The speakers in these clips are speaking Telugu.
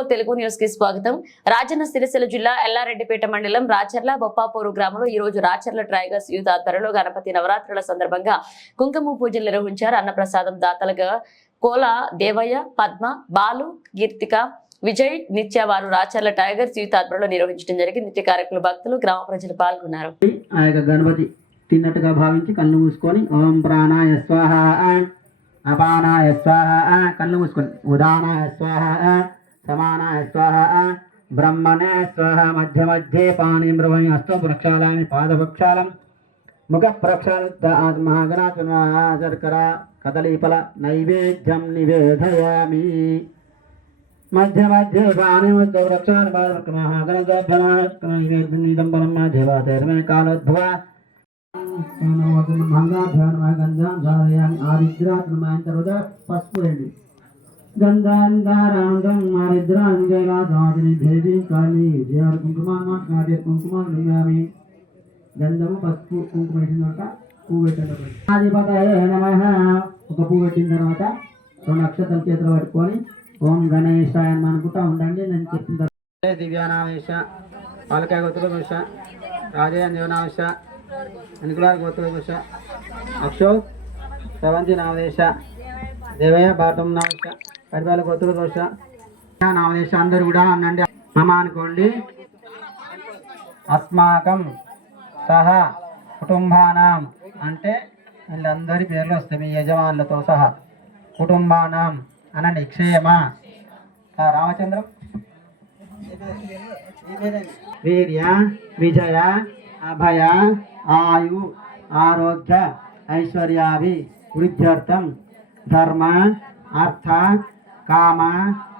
ఫోర్ తెలుగు న్యూస్కి స్వాగతం. రాజన్న సిరిసిల్ల జిల్లా ఎల్లారెడ్డిపేట మండలం రాచర్ల బొప్పాపూరు గ్రామంలో ఈ రోజు రాచర్ల ట్రైగర్స్ యూత్ ఆధ్వర్యంలో గణపతి నవరాత్రుల సందర్భంగా కుంకుమ పూజలు నిర్వహించారు. అన్నప్రసాదం దాతలుగా కోల దేవయ్య పద్మ బాలు కీర్తిక విజయ్ నిత్య వారు రాచర్ల టైగర్స్ యూత్ ఆధ్వర్యంలో నిర్వహించడం జరిగింది. నిత్య కార్యక్రమ భక్తులు గ్రామ ప్రజలు పాల్గొన్నారు. ఆ యొక్క గణపతి తిన్నట్టుగా భావించి కళ్ళు మూసుకొని ఓం ప్రాణాయ స్వాహ అపానాయ స్వాహ కళ్ళు మూసుకొని ఉదానాయ స్వాహ సమానాయ స్వాహ బ్రహ్మణే స్వాహ మధ్య మధ్యే పాణి మృవమి హస్తో ప్రక్షాళామి పాదపక్షాళం ముఖ ప్రక్షాళిత ఆత్మగణాత్మ శర్కర కదలీఫల నైవేద్యం నివేదయామి. మధ్య మధ్య పాణిముద్ద వృక్షాల పాదపక్షమహాగణదభ్యనావేద్యం నిదంబరం దేవాతైర్మే కాలోద్భవ. ఆరిద్రాత్మైన తర్వాత పసుపు వేయండి. గంధాంధారాంగం ఆరిద్రాంగైలాసాదిని దేవి కాళి విజయాలు కుంకుమాన్ని కుంకుమాన్ని లింగామి గంధము పసుపు కుంకుమ వేసిన తర్వాత పువ్వు పెట్టండి ఆధిపతయ ఒక పువ్వు పెట్టిన తర్వాత రెండు అక్షతలు చేతులు పట్టుకొని ఓం గణేశాయ అని అనుకుంటా ఉండండి. నేను చెప్పిన తర్వాత దివ్యానావేశ పాలకాయ గోత్రవేశ రాజేయ దేవనావేశ అనుకులార గోత్రవేశ అక్షో స్రవంతి నామదేశ దేవయ్య బాటం నావేశ పరిపాల దోష. నామదేశ అందరు కూడా అనండి మమ అనుకోండి. అస్మాకం సహా కుటుంబానాం అంటే వీళ్ళందరి పేర్లు వస్తాయి మీ యజమానులతో సహా కుటుంబానాం అనండి. క్షేమ. రామచంద్రం. వీర్య విజయ అభయ ఆయు ఆరోగ్య ఐశ్వర్యాభి వృద్ధ్యర్థం ధర్మ అర్థ కామ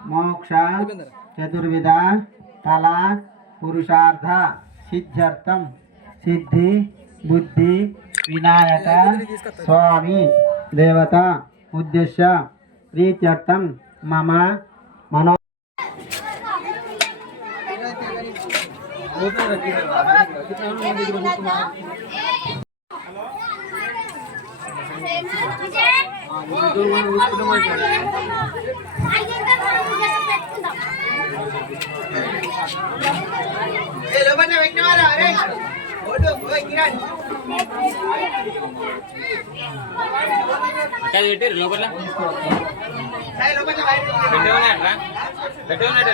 మోక్ష చతుర్విధ ఫల పురుషార్థ సిద్ధ్యర్థం సిద్ధి బుద్ధి వినాయక స్వామి దేవత ఉద్దేశ్య ప్రీత్యర్థం మమ మనో పెట్టారు లోపల పెట్టే ఉన్నాయట్రా పెట్టే ఉన్నట్టు